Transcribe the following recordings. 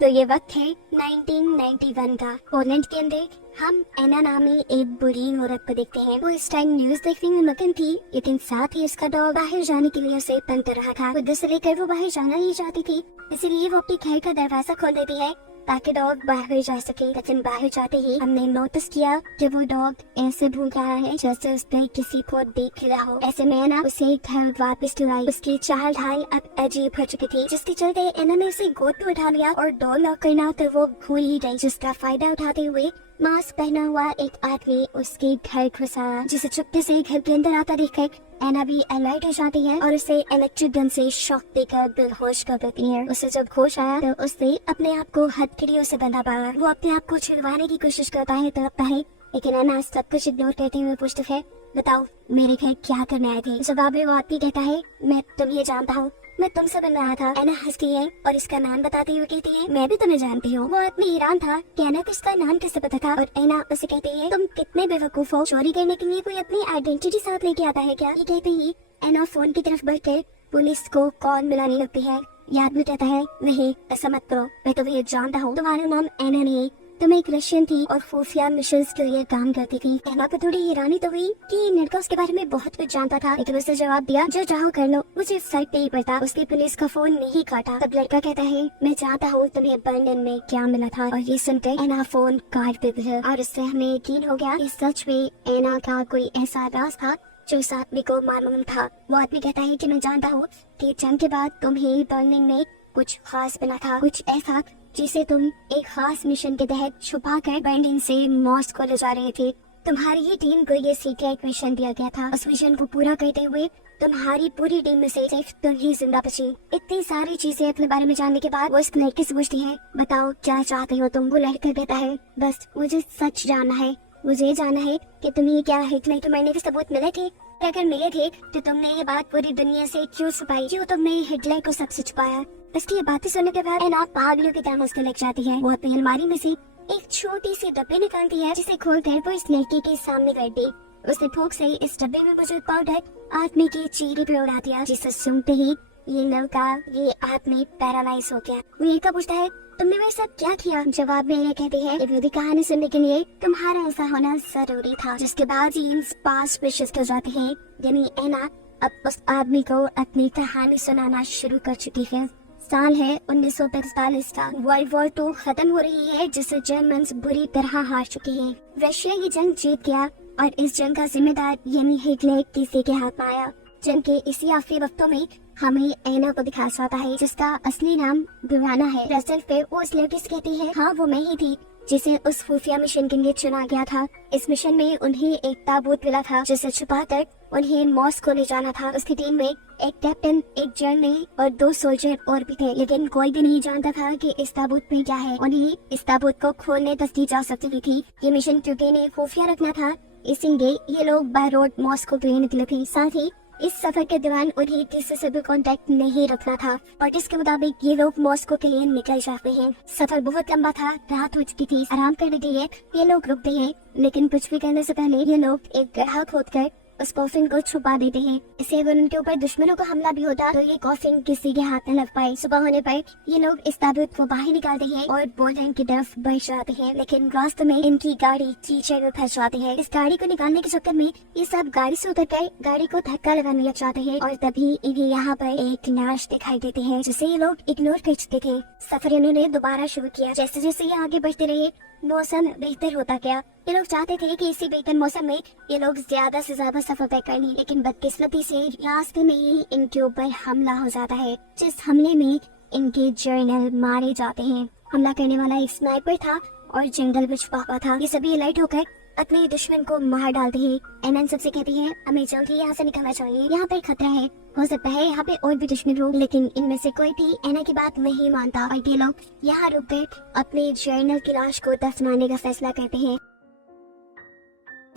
तो ये वक्त है 1991 का। पोलैंड के अंदर हम एना नामी एक बुरी औरत को देखते हैं। वो इस टाइम न्यूज देखने में मगन थी, लेकिन साथ ही उसका डॉग बाहर जाने के लिए उसे तंग कर रहा था। खुद से लेकर वो बाहर जाना नहीं चाहती थी, इसलिए वो अपने घर का दरवाजा खोल देती है ताकि डॉग बाहर जा सके। लेकिन बाहर जाते ही हमने नोटिस किया कि वो डॉग ऐसे भूख रहा है जैसे उसने किसी को देख लिया हो। ऐसे में एना उसे घर वापस लाई। उसकी चाल ढाल अब अजीब हो चुकी थी, जिसके चलते एना ने उसे गोद में उठा लिया और डोर लॉक करना तो वो भूल ही गई। जिसका फायदा उठाते हुए मास्क पहना हुआ एक आदमी उसके घर घुसा, जिसे चुपके से घर के अंदर आता देखकर एना भी अलर्ट हो जाती है और उसे इलेक्ट्रिक गन से शॉक देकर बेहोश कर देती है। उसे जब होश आया तो उसने अपने आप को हथकड़ियों से बंधा पाया। वो अपने आप को छुड़वाने की कोशिश करता है तड़पता है, लेकिन एना सब कुछ इग्नोर करते हुए पूछती है, बताओ मेरे घर क्या करने आए थे। जवाब में वो आदमी कहता है, मैं तुम्हें जानता हूँ, मैं तुमसे मिलने आया था। एना हंसती है और इसका नाम बताते हुए कहती है, मैं भी तुम्हें जानती हूँ। वो आदमी हैरान था कि एना को इसका नाम कैसे पता था, और एना उसे कहती है, तुम कितने बेवकूफ हो, चोरी करने के लिए कोई अपनी आइडेंटिटी साथ लेके आता है क्या। ये कहते ही एना फोन की तरफ बढ़कर पुलिस को कॉल मिलाने लगती है। ये आदमी कहता है, नहीं ऐसा मत करो, मैं तुम्हें जानता हूँ, तुम्हारा नाम एना नहीं, तुम एक रशियन थी और खुफिया मिशंस के लिए काम करती थी। एना को थोड़ी हैरानी तो हुई कि लड़का उसके बारे में बहुत कुछ जानता था, लेकिन उसने जवाब दिया, जो चाहो कर लो, मुझे फर्क नहीं पड़ता। उसने पुलिस का फोन नहीं काटा। तब लड़का कहता है, मैं चाहता हूँ तुम्हें बर्लिन में क्या मिला था। और ये सुनकर एना फोन काट देती है और उससे हमें यकीन हो गया कि सच में एना का कोई ऐसा राज था जो इस आदमी को मालूम था। वो आदमी कहता है कि मैं जानता हूँ कि जंग के बाद तुम्हें बर्लिन में कुछ खास मिला था, कुछ ऐसा जिसे तुम एक खास मिशन के तहत छुपा कर बर्लिन से मॉस्को ले जा रहे थे। तुम्हारी ही टीम को ये सीक्रेट मिशन दिया गया था। उस मिशन को पूरा करते हुए तुम्हारी पूरी टीम में से सिर्फ तुम ही जिंदा बची। इतनी सारी चीजें अपने बारे में जानने के बाद वो उस लड़के से पूछती है, बताओो क्या चाहते हो तुम। वो लड़का कहता है, बस मुझे सच जानना है, मुझे जानना है कि तुम्हें क्या हिटलर के मरने के सबूत मिले थे। अगर मिले थे तो तुमने ये बात पूरी दुनिया से क्यों छुपाई, क्यों तुमने हिटलर को सबसे छुपाया। इसकी ये बातें सुनने के बाद एना पागलों की तरह उसके लग जाती है। वो अपनी अलमारी में से एक छोटी सी डब्बी निकालती है, जिसे खोलकर वो इस लड़के के सामने कर दी। उसने थूक से इस डब्बे में मौजूद पाउडर आदमी के चेहरे पे उड़ा दिया, जिसे सुनते ही ये लड़का, ये आदमी पैरालाइज हो गया। वो लड़का पूछता है, तुमने मेरे साथ क्या किया। जवाब में ये कहती है, ये पूरी कहानी सुनने के लिए तुम्हारा ऐसा होना जरूरी था। जिसके बाद जीन्स पास विशेष कर जाते हैं, यानी एना अब उस आदमी को अपनी कहानी सुनाना शुरू कर चुकी है। साल है 1945 का। वर्ल्ड वॉर 2 खत्म हो रही है, जिसे जर्मन्स बुरी तरह हार चुके हैं। रशिया ये जंग जीत गया और इस जंग का जिम्मेदार यानी हिटलर किसी के हाथ में आया। जंग के इसी आखिरी वक्तों में हमें एना को दिखाया जाता है, जिसका असली नाम बुराना है। दरअसल फिर वो उस लड़की से कहती है, हाँ वो मैं ही थी जिसे उस खुफिया मिशन के लिए चुना गया था। इस मिशन में उन्हें एक ताबूत मिला था, जिसे छुपाकर उन्हें मॉस्को ले जाना था। उसकी टीम में एक कैप्टन, एक जर्नल और 2 सोल्जर और भी थे, लेकिन कोई भी नहीं जानता था कि इस ताबूत में क्या है। उन्हें इस ताबूत को खोलने तक दी जा सकती थी। ये मिशन क्योंकि इन्हें खुफिया रखना था, इसलिए ये लोग बाय रोड मॉस्को के लिए निकले थे। साथ ही इस सफर के दौरान उन्हें किसी से भी कांटेक्ट नहीं रखना था, और जिसके मुताबिक ये लोग मॉस्को के लिए निकल जाते हैं। सफर बहुत लंबा था, रात हो चुकी थी। आराम करने के लिए ये लोग रुकते हैं, लेकिन कुछ भी करने से पहले ये लोग एक गड्ढा खोदकर उस कॉफिन को छुपा देते हैं। इससे अगर उनके ऊपर दुश्मनों का हमला भी होता तो ये कॉफिन किसी के हाथ न लग पाए। सुबह होने पर ये लोग इस ताबूत को बाहर निकालते हैं और पोलैंड की तरफ बढ़ जाते हैं, लेकिन रास्ते में इनकी गाड़ी कीचड़ में फंस जाती है। इस गाड़ी को निकालने के चक्कर में ये सब गाड़ी से उतरकर गाड़ी को धक्का लगाने लग जाते हैं, और तभी इन्हें यहाँ पर एक लाश दिखाई देती है, जिसे ये लोग इग्नोर कर चुके थे। सफर इन्होंने दोबारा शुरू किया। जैसे जैसे ये आगे बढ़ते रहे, मौसम बेहतर होता गया। ये लोग चाहते थे कि इसी बेहतर मौसम में ये लोग ज्यादा से ज्यादा सफर तय कर लें, लेकिन बदकिस्मती से रास्ते में ही इनके ऊपर हमला हो जाता है, जिस हमले में इनके जर्नल मारे जाते हैं। हमला करने वाला एक स्नाइपर था और जंगल में छुपा हुआ था। ये सभी अलर्ट होकर अपने दुश्मन को मार डालते हैं। एना सबसे कहती है, हमें जल्द ही यहाँ से निकलना चाहिए, यहाँ पर खतरा है, हो सकता है यहाँ पे और भी दुश्मन हो। लेकिन इनमें से कोई भी एना की बात नहीं मानता और ये लोग यहाँ रुककर अपने जर्नल की लाश को दफनाने का फैसला करते हैं।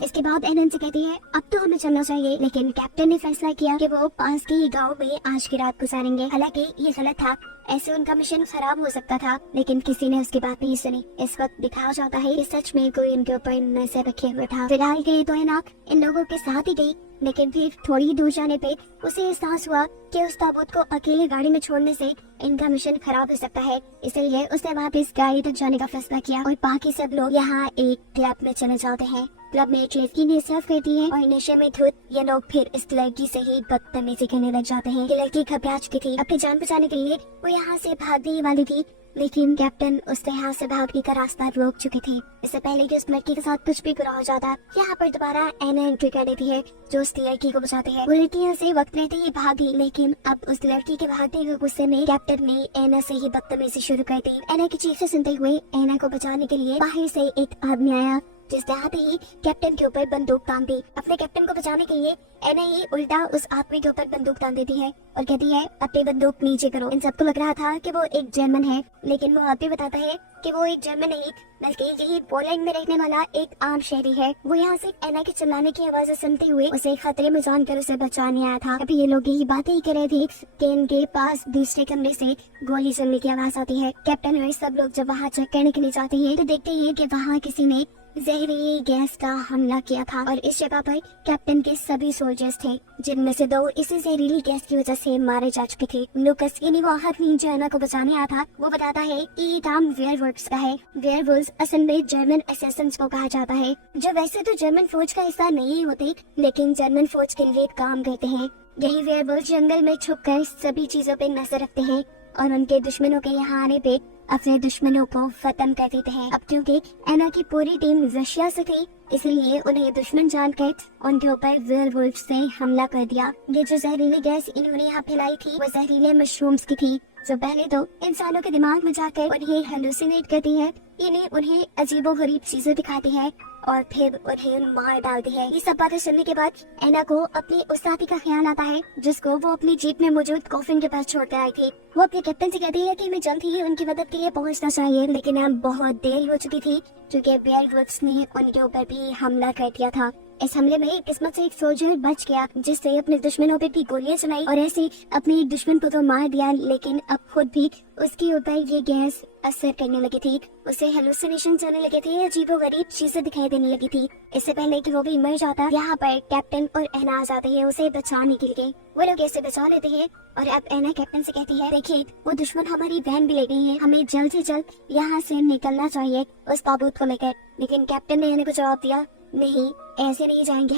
इसके बाद एना से कहती है, अब तो हमें चलना चाहिए, लेकिन कैप्टन ने फैसला किया कि वो पास के ही गांव में आज की रात गुजारेंगे। हालांकि ये गलत था, ऐसे उनका मिशन खराब हो सकता था, लेकिन किसी ने उसकी बात नहीं सुनी। इस वक्त दिखाया जाता है कि सच में कोई उनके ऊपर नजर रखे हुए था। फिलहाल गई तो एना इन लोगों के साथ ही गई, लेकिन फिर थोड़ी दूर जाने पे उसे एहसास हुआ कि उस ताबूत को अकेले गाड़ी में छोड़ने से इनका मिशन खराब हो सकता है। इसलिए उसने वापस गाड़ी तक जाने का फैसला किया और बाकी सब लोग यहाँ एक क्लब में चले जाते हैं। क्लब में एक लड़की ने सर्व करती है और नशे में धुत ये लोग फिर इस लड़की से ही बदतमीजी करने लग जाते हैं। ये लड़की घबरा चुकी थी। अपनी जान बचाने के लिए वो यहाँ से भागने ही वाली थी, लेकिन कैप्टन उसके यहाँ से भागने का रास्ता रोक चुके थे। इससे पहले कि उस लड़की के साथ कुछ भी बुरा हो जाता, यहाँ पर दोबारा एना एंट्री कर लेती है जो उस लड़की को बचाती है। वो लड़की यहाँ से वक्त रहते ही भागी, लेकिन अब उस लड़की के भागने के गुस्से में कैप्टन ने एना से ही बदतमीजी शुरू कर दी। एना की चीखें सुनते हुए एना को बचाने के लिए बाहर से एक आदमी आया, जिसने आते ही कैप्टन के ऊपर बंदूक तान दी। अपने कैप्टन को बचाने के लिए एना ही उल्टा उस आदमी के ऊपर बंदूक तान देती है और कहती है अपनी बंदूक नीचे करो। इन सबको लग रहा था कि वो एक जर्मन है, लेकिन वो आदमी बताता है कि वो एक जर्मन नहीं बल्कि यही पोलैंड में रहने वाला एक आम शहरी है। वो यहाँ से एना के चिल्लाने की आवाज़ें सुनते हुए उसे खतरे में जानकर उसे बचाने आया था। अभी ये लोग यही बातें ही कर रहे थे कि इनके पास दूसरे कमरे से गोली चलने की आवाज आती है। कैप्टन और सब लोग जब वहाँ चेक करने के लिए जाते हैं तो देखते हैं कि वहाँ किसी ने जहरीली गैस का हमला किया था और इस जगह पर कैप्टन के सभी सोल्जर्स थे, जिनमें से 2 इसी जहरीली गैस की वजह से मारे जा चुके थे। लूकस यानी वो आदमी जो एना को बचाने आया था, वो बताता है कि ये काम वेयरवुल्व्स का है। वेयरवुल्व्स असल में जर्मन असैसिन्स को कहा जाता है, जो वैसे तो जर्मन फौज का हिस्सा नहीं होते, लेकिन जर्मन फौज के लिए काम करते हैं। यही वेयरवुल्व्स जंगल में छुपकर सभी चीजों पे नजर रखते हैं और उनके दुश्मनों के यहाँ आने पे अपने दुश्मनों को खत्म कर देते हैं। अब क्योंकि एना की पूरी टीम रशिया से थी, इसलिए उन्हें दुश्मन जानकर उनके ऊपर वेयरवुल्व्स से हमला कर दिया। ये जो जहरीली गैस इन्होंने यहाँ फैलाई थी वो जहरीले मशरूम्स की थी, जो पहले तो इंसानों के दिमाग में जाकर उन्हें हेलुसिनेट करती है, यानी उन्हें अजीबोगरीब चीजें दिखाती है और फिर उन्हें मार डालती है। ये सब बातें सुनने के बाद एना को अपनी उस साथी का ख्याल आता है जिसको वो अपनी जीप में मौजूद कॉफिन के पास छोड़कर आई थी। वो अपने कैप्टन से कहती है कि हमें जल्द ही उनकी मदद के लिए पहुंचना चाहिए, लेकिन अब बहुत देर हो चुकी थी क्योंकि वेयरवुल्व्स ने उनके ऊपर भी हमला कर दिया था। इस हमले में किस्मत से एक सोल्जर बच गया, जिससे अपने दुश्मनों पे भी गोलियां चलाई और ऐसे अपने एक दुश्मन को तो मार दिया, लेकिन अब खुद भी उसके ऊपर ये गैस असर करने लगी थी। उसे हेलुसिनेशन आने लगे थे, अजीबोगरीब चीजें दिखाई देने लगी थी। इससे पहले कि वो भी मर जाता, यहाँ पर कैप्टन और एना आ जाते हैं उसे बचाने के लिए। वो लोग ऐसे बचा लेते हैं और अब एना कैप्टन से कहती है, देखिए वो दुश्मन हमारी वैन भी ले गई है, हमें जल्द से जल्द यहाँ से निकलना चाहिए उस ताबूत को लेकर। लेकिन कैप्टन ने एना को जवाब दिया, नहीं ऐसे नहीं जाएंगे,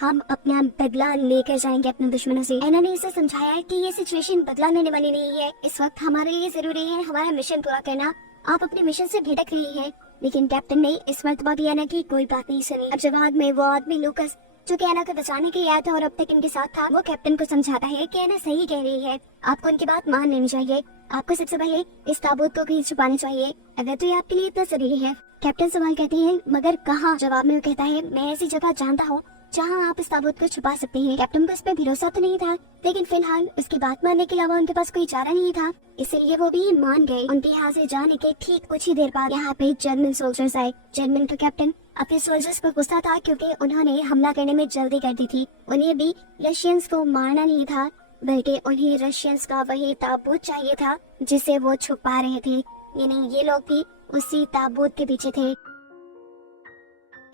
हम अपना बदला लेकर जाएंगे अपने दुश्मनों से। एना ने इसे समझाया कि ये सिचुएशन बदला लेने वाली नहीं है, इस वक्त हमारे लिए जरूरी है हमारा मिशन पूरा करना। आप अपने मिशन से भटक रही हैं। लेकिन कैप्टन ने इस मर्तबा भी एना की कोई बात नहीं सुनी। अब जवाब में वो आदमी लूकस जो कि एना को बचाने के लिए आया था और अब तक इनके साथ था, वो कैप्टन को समझाता है कि एना सही कह रही है, आपको उनकी बात मान लेनी चाहिए। आपको सबसे पहले इस ताबूत को कहीं छुपाना चाहिए, अगर तो ये आपके लिए इतना जरूरी है। कैप्टन सवाल कहते हैं, मगर कहाँ? जवाब में वो कहता है, मैं ऐसी जगह जानता हूँ जहाँ आप इस ताबूत को छुपा सकते हैं। कैप्टन को इस पे भरोसा तो नहीं था, लेकिन फिलहाल उसकी बात मानने के अलावा उनके पास कोई चारा नहीं था, इसलिए वो भी मान गए। उनके यहाँ से जाने के ठीक कुछ ही देर बाद यहाँ पे जर्मन सोल्जर्स आए। जर्मन का कैप्टन अपने सोल्जर्स पर गुस्सा था क्योंकि उन्होंने हमला करने में जल्दी कर दी थी। उन्हें भी रशियंस को मारना नहीं था, बल्कि उन्हें रशियंस का वही ताबूत चाहिए था जिसे वो छुपा रहे थे, यानी ये लोग भी उसी ताबूत के पीछे थे।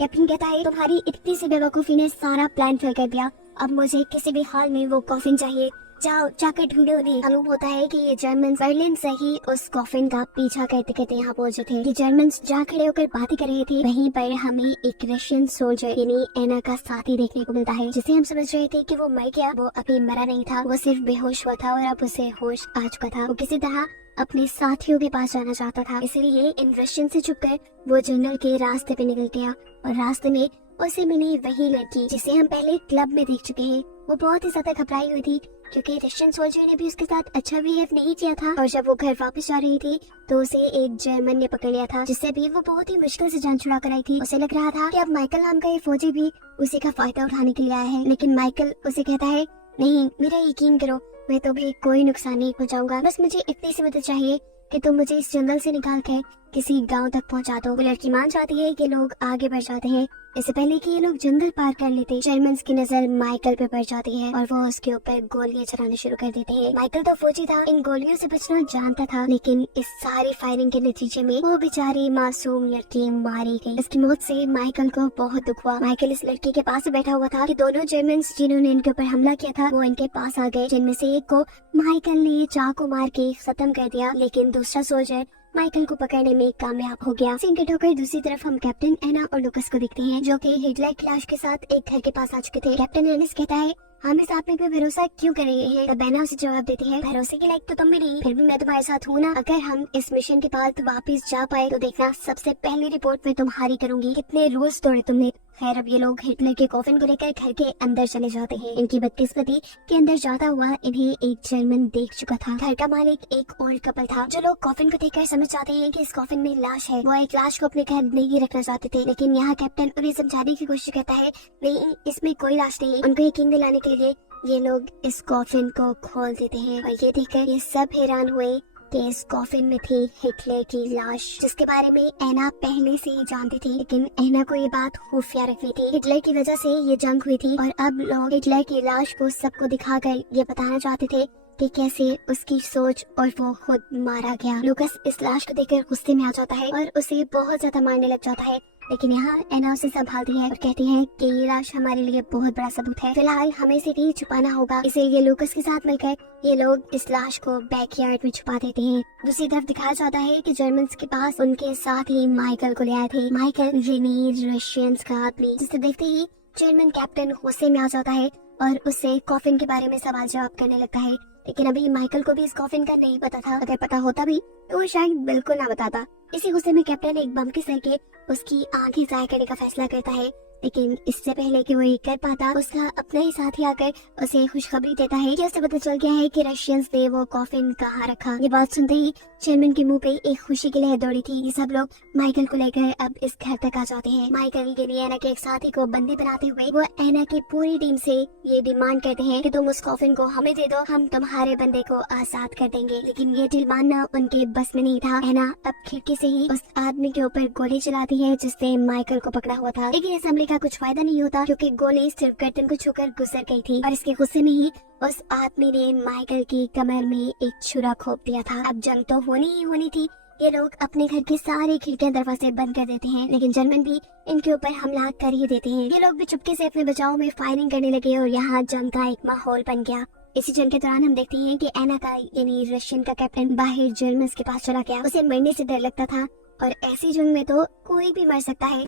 कैप्टन कहता है, तुम्हारी इतनी सी बेवकूफी ने सारा प्लान फेल कर दिया, अब मुझे किसी भी हाल में वो कॉफिन चाहिए, जाओ जाकर ढूंढो उन्हें। मालूम होता है कि ये जर्मन बर्लिन से ही उस कॉफिन का पीछा करते करते यहाँ पहुंचे थे। ये जर्मन जहाँ खड़े होकर बातें कर रहे थे, वहीं पर हमें एक रशियन सोल्जर यानी एना का साथी देखने को मिलता है, जिसे हम समझ रहे थे कि वो मर गया। वो अभी मरा नहीं था, वो सिर्फ बेहोश हुआ था और अब उसे होश आ चुका था। वो किसी तरह अपने साथियों के पास जाना चाहता था, इसलिए इन रशियन से छुपकर वो जंगल के रास्ते पे निकल गया और रास्ते में उसे मिली वही लड़की जिसे हम पहले क्लब में देख चुके हैं। वो बहुत ही ज्यादा घबराई हुई थी क्योंकि रशियन सोल्जर ने भी उसके साथ अच्छा बिहेव नहीं किया था, और जब वो घर वापस जा रही थी तो उसे एक जर्मन ने पकड़ लिया था, जिससे भी वो बहुत ही मुश्किल से जान छुड़ा कर आई थी। उसे लग रहा था कि अब माइकल नाम का ये फौजी भी उसी का फायदा उठाने के लिए आया है, लेकिन माइकल उसे कहता है, नहीं मेरा यकीन करो, मैं तो भी कोई नुकसान नहीं पहुंचाऊंगा, बस मुझे इतनी सी मदद चाहिए कि तुम मुझे इस जंगल से निकाल कर किसी गांव तक पहुंचा दो। वो लड़की मान जाती है कि लोग आगे बढ़ जाते हैं। इससे पहले कि ये लोग जंगल पार कर लेते, जर्मन्स की नजर माइकल पे पड़ जाती है और वो उसके ऊपर गोलियां चलाने शुरू कर देते हैं। माइकल तो फौजी था, इन गोलियों से बचना जानता था, लेकिन इस सारी फायरिंग के नतीजे में वो बेचारी मासूम लड़की मारी गई। इसकी मौत से माइकल को बहुत दुख हुआ। माइकल इस लड़की के पास बैठा हुआ था कि दोनों जर्मन्स जिन्होंने इनके ऊपर हमला किया था वो इनके पास आ गए, जिनमें से एक को माइकल ने चाकू मार के खत्म कर दिया, लेकिन दूसरा सोल्जर माइकल को पकड़ने में कामयाब हो गया। सीन कट होकर दूसरी तरफ हम कैप्टन एना और लुकस को देखते हैं, जो कि हिटलर की लाश के साथ एक घर के पास आ चुके थे। कैप्टन एनिस कहता है, हम इस आदमी पे भरोसा क्यों कर रहे हैं? तब एना उसे जवाब देती है, भरोसे के लायक तो तुम भी नहीं, फिर भी मैं तुम्हारे साथ हूँ ना। अगर हम इस मिशन के बाद वापस जा पाए तो देखना, सबसे पहली रिपोर्ट में तुम्हारी करूंगी। कितने रूल्स तोड़े तुमने। खैर, अब ये लोग हिटलर के कॉफिन को लेकर घर के अंदर चले जाते हैं। इनकी बदकिस्मती के अंदर जाता हुआ इन्हें एक जर्मन देख चुका था। घर का मालिक एक ओल्ड कपल था। जो लोग कॉफिन को देखकर समझ जाते हैं कि इस कॉफिन में लाश है, वो एक लाश को अपने घर नहीं रखना चाहते थे, लेकिन यहाँ कैप्टन उन्हें समझाने की कोशिश करता है, नहीं, इसमें कोई लाश नहीं। उनको यकीन दिलाने के लिए ये लोग इस कॉफिन को खोल देते हैं और ये देखकर ये सब हैरान हुए कि इस कॉफिन में थी हिटलर की लाश, जिसके बारे में एना पहले से ही जानती थी, लेकिन एना को ये बात खुफिया रखनी थी। हिटलर की वजह से ये जंग हुई थी और अब लोग हिटलर की लाश को सबको दिखाकर ये बताना चाहते थे कि कैसे उसकी सोच और वो खुद मारा गया। लुकस इस लाश को देखकर गुस्से में आ जाता है और उसे बहुत ज्यादा मारने लग जाता है, लेकिन यहाँ एना उसे संभालती है और कहती है कि ये लाश हमारे लिए बहुत बड़ा सबूत है, फिलहाल हमें इसे नहीं छुपाना होगा। इसीलिए लुकस के साथ मिलकर ये लोग इस लाश को बैकयार्ड में छुपा देते हैं। दूसरी तरफ दिखाया जाता है कि जर्मन्स के पास उनके साथ ही माइकल को ले आए थे। माइकल यानी रशियंस का आदमी, जिसे देखते ही जर्मन कैप्टन गुस्से में आ जाता है और उससे कॉफिन के बारे में सवाल जवाब करने लगता है, लेकिन अभी माइकल को भी इस कॉफिन का नहीं पता था। अगर पता होता भी तो वो शायद बिल्कुल ना बताता। इसी गुस्से में कैप्टन एक बम के सर के उसकी आंखें जाया करने का फैसला करता है, लेकिन इससे पहले कि वो ये कर पाता, उसका अपना ही साथी आकर उसे खुशखबरी देता है कि उसे पता चल गया है कि रशियंस ने वो कॉफिन कहाँ रखा। ये बात सुनते ही जर्मन के मुंह पे एक खुशी की लहर दौड़ी थी। ये सब लोग माइकल को लेकर अब इस घर तक आ जाते हैं। माइकल के लिए एना के एक साथी को बंदी बनाते हुए वो एना की पूरी टीम से ये डिमांड करते हैं कि तुम उस कॉफिन को हमें दे दो, हम तुम्हारे बंदे को आजाद कर देंगे। लेकिन ये डील मानना उनके बस में नहीं था। एना अब खिड़की से ही उस आदमी के ऊपर गोली चलाती है जिसने माइकल को पकड़ा हुआ था, लेकिन इस हमले का कुछ फायदा नहीं होता क्योंकि गोली सिर्फ गर्दन को छूकर गुजर गई थी और इसके गुस्से में ही उस आदमी ने माइकल की कमर में एक छुरा खोप दिया था। अब जंग तो होनी ही होनी थी। ये लोग अपने घर के सारे खिड़कियां दरवाजे बंद कर देते हैं, लेकिन जर्मन भी इनके ऊपर हमला कर ही देते हैं। ये लोग भी चुपके से अपने बचाव में फायरिंग करने लगे और यहाँ जंग का एक माहौल बन गया। इसी जंग के दौरान हम देखते हैं कि एना का यानी रशियन का कैप्टन बाहर जर्मन्स के पास चला गया। उसे मरने से डर लगता था और ऐसी जंग में तो कोई भी मर सकता है।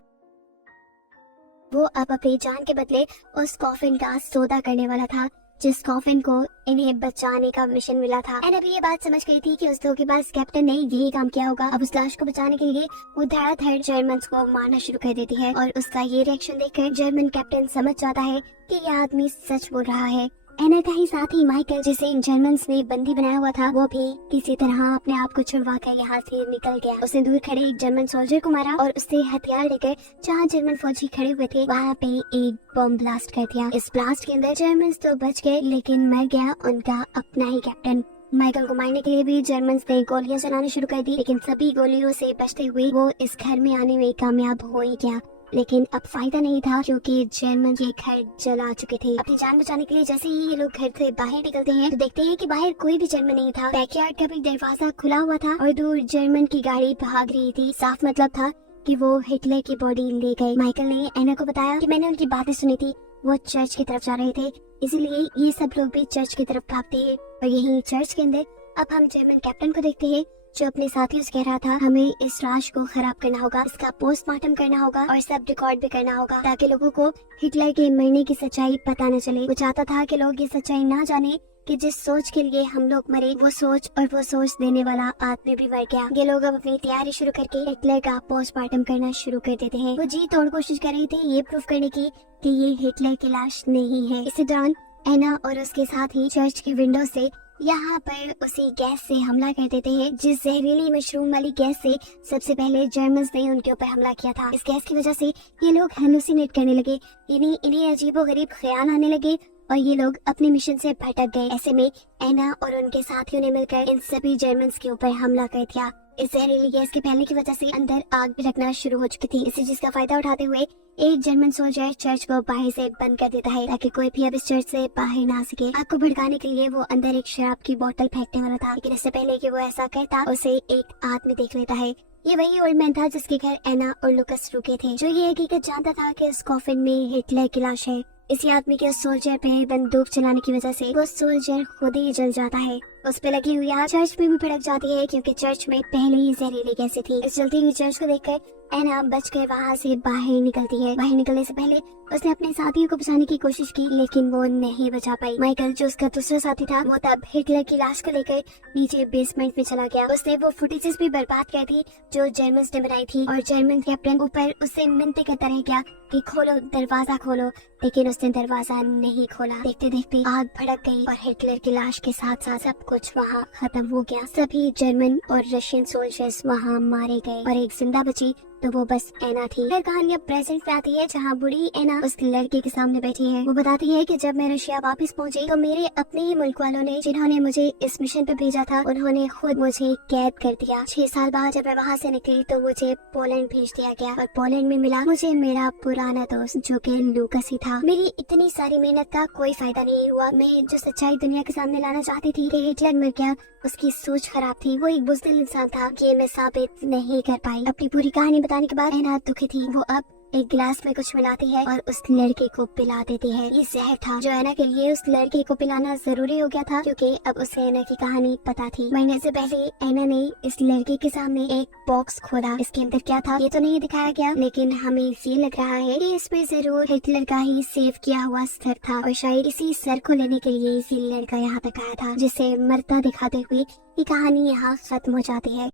वो अब अपनी जान के बदले उस कॉफिन का सौदा करने वाला था, जिस कॉफिन को इन्हें बचाने का मिशन मिला था। एना भी ये बात समझ गई थी कि उस धोखेबाज कैप्टन ने यही काम किया होगा। अब उस लाश को बचाने के लिए वो धड़ाधड़ जर्मन्स को मारना शुरू कर देती है और उसका ये रिएक्शन देखकर जर्मन कैप्टन समझ जाता है कि ये आदमी सच बोल रहा है। एना का ही साथी माइकल, जिसे इन जर्मन्स ने बंदी बनाया हुआ था, वो भी किसी तरह अपने आप को छुड़वा कर यहाँ से निकल गया। उसने दूर खड़े एक जर्मन सोल्जर को मारा और उससे हथियार लेकर जहाँ जर्मन फौजी खड़े हुए थे वहाँ पे एक बम ब्लास्ट कर दिया। इस ब्लास्ट के अंदर जर्मन्स तो बच गए, लेकिन मर गया उनका अपना ही कैप्टन। माइकल को मारने के लिए भी जर्मन्स ने गोलियां चलानी शुरू कर दी, लेकिन सभी गोलियों से बचते हुए वो इस घर में आने में कामयाब हो ही गया। लेकिन अब फायदा नहीं था क्योंकि जर्मन ये घर जला चुके थे। अपनी जान बचाने के लिए जैसे ही ये लोग घर से बाहर निकलते हैं तो देखते हैं कि बाहर कोई भी जर्मन नहीं था। बैकयार्ड का भी दरवाजा खुला हुआ था और दूर जर्मन की गाड़ी भाग रही थी। साफ मतलब था कि वो हिटलर की बॉडी ले गए। माइकल ने एना को बताया कि मैंने उनकी बातें सुनी थी, वो चर्च की तरफ जा रहे थे, इसीलिए ये सब लोग भी चर्च की तरफ भागते हैं। और यही चर्च के अंदर अब हम जर्मन कैप्टन को देखते हैं जो अपने साथियों से कह रहा था, हमें इस लाश को खराब करना होगा, इसका पोस्टमार्टम करना होगा और सब रिकॉर्ड भी करना होगा ताकि लोगों को हिटलर के मरने की सच्चाई पता न चले। वो चाहता था कि लोग ये सच्चाई ना जाने कि जिस सोच के लिए हम लोग मरे वो सोच देने वाला आदमी भी मर गया। ये लोग अब अपनी तैयारी शुरू करके हिटलर का पोस्टमार्टम करना शुरू कर देते हैं। वो जी तोड़ कोशिश कर रहे थे ये प्रूफ करने की कि ये हिटलर की लाश नहीं है। इसी दौरान एना और उसके साथी चर्च की विंडो से यहाँ पर उसी गैस से हमला कर देते हैं, जिस जहरीली मशरूम वाली गैस से सबसे पहले जर्मन्स ने उनके ऊपर हमला किया था। इस गैस की वजह से ये लोग हेलुसिनेट करने लगे, यानी इन्हें अजीबोगरीब ख्याल आने लगे और ये लोग अपने मिशन से भटक गए। ऐसे में एना और उनके साथियों ने मिलकर इन सभी जर्मन्स के ऊपर हमला कर दिया। इस जहरीली गैस के फैलने की वजह से अंदर आग लगना शुरू हो चुकी थी। इसी चीज का फायदा उठाते हुए एक जर्मन सोल्जर चर्च को बाहर से बंद कर देता है ताकि कोई भी अब इस चर्च से बाहर ना आ सके। आग को भड़काने के लिए वो अंदर एक शराब की बोतल फेंकने वाला था, लेकिन इससे पहले कि वो ऐसा करता उसे एक आदमी देख लेता है। ये वही ओल्ड मैन था जिसके घर एना और लुकस रुके थे, जो ये हकीकत जानता था कि इस कॉफिन में हिटलर की लाश है। इसी आदमी के सोल्जर पे बंदूक चलाने की वजह से वो सोल्जर खुद ही जल जाता है। उस पे लगी हुई आग चर्च में भी भड़क जाती है, क्योंकि चर्च में पहले ही जहरीली गैसें थी। इस जलती हुई चर्च को देखकर एना बचकर वहाँ से बाहर निकलती है। बाहर निकलने से पहले उसने अपने साथियों को बचाने की कोशिश की, लेकिन वो नहीं बचा पाई। माइकल, जो उसका दूसरा साथी था, वो तब हिटलर की लाश को लेकर नीचे बेसमेंट में चला गया। उसने वो फुटेजेस भी बर्बाद कर दी जो जर्मन्स ने बनाई थी, और जर्मन कैप्टन ऊपर उससे मिन्नतें करता रह गया कि खोलो दरवाजा खोलो, लेकिन उसने दरवाजा नहीं खोला। देखते देखते आग भड़क गई और हिटलर की लाश के साथ साथ सब कुछ वहाँ खत्म हो गया। सभी जर्मन और रशियन सोल्जर्स वहाँ मारे गए और एक जिंदा बची तो वो बस एना थी। फिर कहानी अब प्रेजेंट में आती है, जहाँ बूढ़ी एना उस लड़के के सामने बैठी है। वो बताती है कि जब मैं रशिया वापस पहुंची तो मेरे अपने ही मुल्क वालों ने, जिन्होंने मुझे इस मिशन पे भेजा था, उन्होंने खुद मुझे कैद कर दिया। 6 साल बाद जब मैं वहाँ से निकली तो मुझे पोलैंड भेज दिया गया, और पोलैंड में मिला मुझे मेरा पुराना दोस्त जो कि लूकस ही था। मेरी इतनी सारी मेहनत का कोई फायदा नहीं हुआ। मैं जो सच्चाई दुनिया के सामने लाना चाहती थी कि हिटलर मर गया, उसकी सोच खराब थी। वो एक बुज़दिल इंसान था, ये मैं साबित नहीं कर पाई। अपनी पूरी कहानी बताने के बाद एना दुखी थी। वो अब एक गिलास में कुछ मिलाती है और उस लड़के को पिला देती है। ये जहर था जो एना के लिए उस लड़के को पिलाना जरूरी हो गया था, क्योंकि अब उसे एना की कहानी पता थी। मरने से पहले एना ने इस लड़के के सामने एक बॉक्स खोला। इसके अंदर क्या था ये तो नहीं दिखाया गया, लेकिन हमें ये लग रहा है कि इसमें जरूर हिटलर का ही सेव किया हुआ सर था, और शायद इसी सर को लेने के लिए इसी लड़का यहाँ तक आया था, जिसे मरता दिखाते हुए ये कहानी यहाँ खत्म हो जाती है।